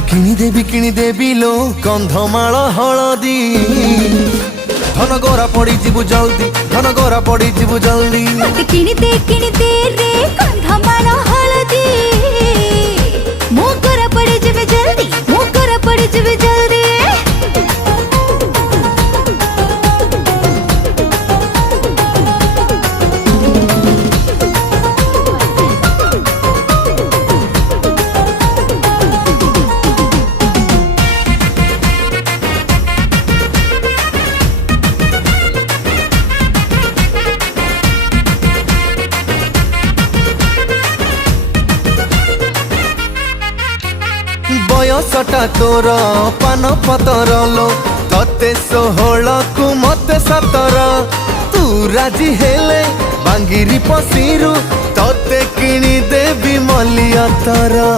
তোতে কিনি দেবি লো কন্ধমাଳ হলদি ধন গোরা পড়ি ଯିବୁ জলদি ধন গোরা পড়ি ଯିବୁ জলদি তোতে কিনি দে রে কন্ধমাଳ হলদি মো গোরা পড়ি যাবে জলদি মো গোরা পড়ি যাবে জলদি बयसटा तोर पान पतर लो तते 16 कु मते 17 तू राजी हेले बांगिरी पसीरु तते किणी देवी मलिया तारा।